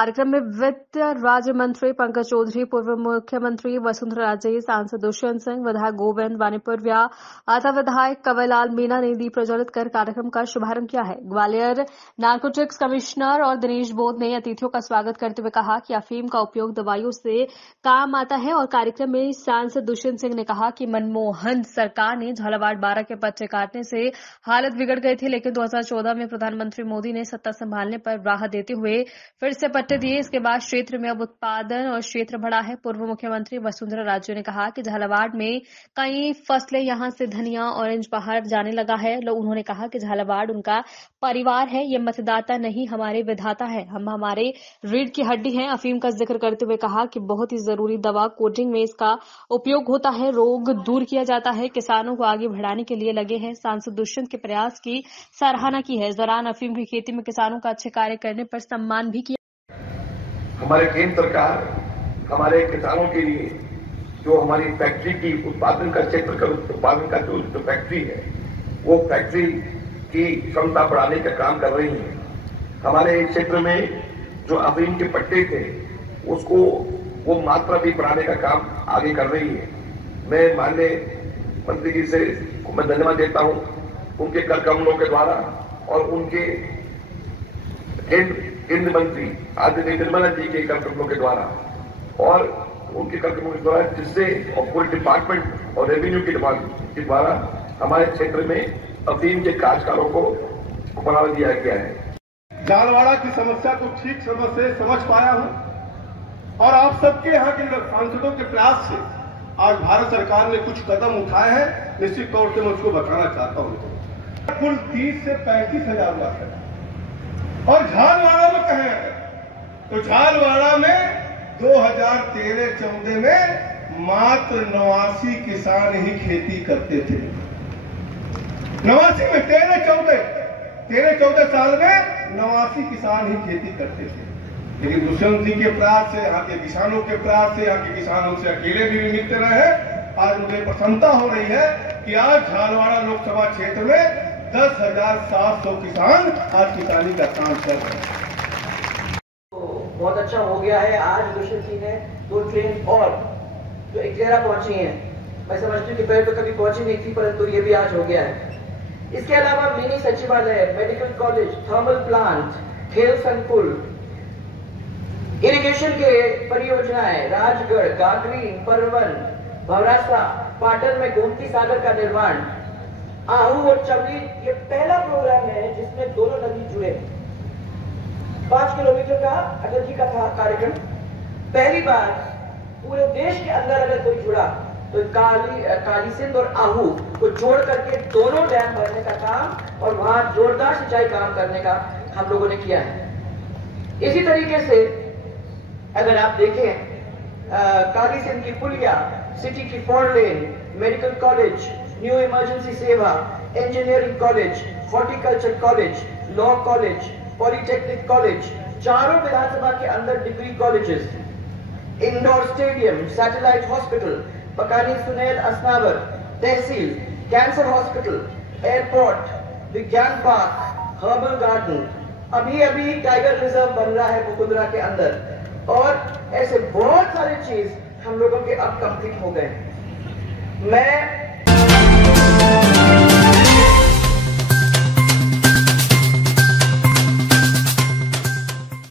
कार्यक्रम में वित्त राज्य मंत्री पंकज चौधरी, पूर्व मुख्यमंत्री वसुंधरा राजे, सांसद दुष्यंत सिंह, विधायक गोविंद वानीपुरव्या, आता विधायक कंवरलाल मीणा ने दीप प्रज्वलित कर कार्यक्रम का शुभारंभ किया है। ग्वालियर नारकोटिक्स कमिश्नर और दिनेश बोध ने अतिथियों का स्वागत करते हुए कहा कि अफीम का उपयोग दवाइयों से काम आता है और कार्यक्रम में सांसद दुष्यंत सिंह ने कहा कि मनमोहन सरकार ने झालावाड़ बारह के पट्टे काटने से हालत बिगड़ गई थी, लेकिन 2014 में प्रधानमंत्री मोदी ने सत्ता संभालने पर राहत देते हुए फिर से पट्टे दिए। इसके बाद क्षेत्र में अब उत्पादन और क्षेत्र बढ़ा है। पूर्व मुख्यमंत्री वसुंधरा राजे ने कहा कि झालावाड़ में कई फसलें यहां से धनिया ऑरेंज बाहर जाने लगा है। उन्होंने कहा कि झालावाड़ उनका परिवार है, ये मतदाता नहीं हमारे विधाता है, हम हमारे रीढ़ की हड्डी हैं। अफीम का जिक्र करते हुए कहा कि बहुत ही जरूरी दवा कोटिंग में इसका उपयोग होता है, रोग दूर किया जाता है, किसानों को आगे बढ़ाने के लिए लगे हैं। सांसद दुष्यंत के प्रयास की सराहना की है। इस दौरान अफीम की खेती में किसानों का अच्छे कार्य करने पर सम्मान भी किया। हमारे केंद्र सरकार हमारे किसानों के लिए जो हमारी फैक्ट्री की उत्पादन का क्षेत्र का उत्पादन का जो फैक्ट्री है, वो फैक्ट्री की क्षमता बढ़ाने का काम कर रही है। हमारे क्षेत्र में जो अफीम के पट्टे थे उसको वो मात्रा भी बढ़ाने का काम आगे कर रही है। मैं माननीय मंत्री जी से मैं धन्यवाद देता हूं उनके कर कमलों के द्वारा और उनके केंद्र मंत्री आदरणीय निर्मला जी के कार्यक्रमों के द्वारा और उनके कार्यक्रमों के द्वारा, जिससे और पूरे डिपार्टमेंट और रेवेन्यू के द्वारा हमारे क्षेत्र में अफीम के काश्तकारों को बढ़ावा दिया गया है। झालावाड़ की समस्या को ठीक से समझ पाया हूं और आप सबके यहाँ के सांसदों के प्रयास से आज भारत सरकार ने कुछ कदम उठाए हैं। निश्चित तौर से मैं उसको बताना चाहता हूं। कुल 30 से 35 हजार हुआ है और झालवाड़ा में कहे तो झालवाड़ा में 2013-14 में मात्र 89 किसान ही खेती करते थे। 89 में 13-14 साल में 89 किसान ही खेती करते थे। लेकिन दुष्यंत जी के प्रयास से, यहाँ के किसानों के प्रयास से, यहाँ के किसानों से अकेले भी मिलते रहे हैं। आज मुझे प्रसन्नता हो रही है कि आज झालवाड़ा लोकसभा क्षेत्र में 10,700 किसान आज किसानी का काम कर रहे हैं। बहुत अच्छा हो गया है। आज दुष्यंत जी ने 2 ट्रेन और जो एग्जेरा पहुंची हैं, मैं समझती हूँ कि पहले तो कभी पहुंची नहीं थी, परंतु ये भी आज हो गया है। इसके अलावा मिनी सचिवालय, मेडिकल कॉलेज, थर्मल प्लांट, खेल संकुल, इरिगेशन के परियोजनाएं, राजगढ़, गागरी, परवन, भवरासा, पाटन में गोमती सागर का निर्माण, आहू और चमली, ये पहला प्रोग्राम है जिसमें दोनों नदी जुड़े। 5 किलोमीटर का अटल जी का था कार्यक्रम। पहली बार पूरे देश के अंदर अगर कोई जुड़ा तो काली सिंध और आहू को जोड़ करके दोनों डैम भरने का काम और वहां जोरदार सिंचाई काम करने का हम लोगों ने किया है। इसी तरीके से अगर आप देखें काली सिंध की पुलिया, सिटी की 4 lane, medical college, new emergency सेवा, engineering college, horticulture college, law college, polytechnic college, चारों विधानसभा के अंदर degree colleges, indoor stadium, satellite hospital, पकानी सुनेल असनावर, तहसील, कैंसर हॉस्पिटल, एयरपोर्ट, विज्ञान पार्क, हर्बल गार्डन, अभी टाइगर रिजर्व बन रहा है मुकुंदरा के अंदर और ऐसे बहुत सारे चीज हम लोगों के अब कंप्लीट हो गए। मैं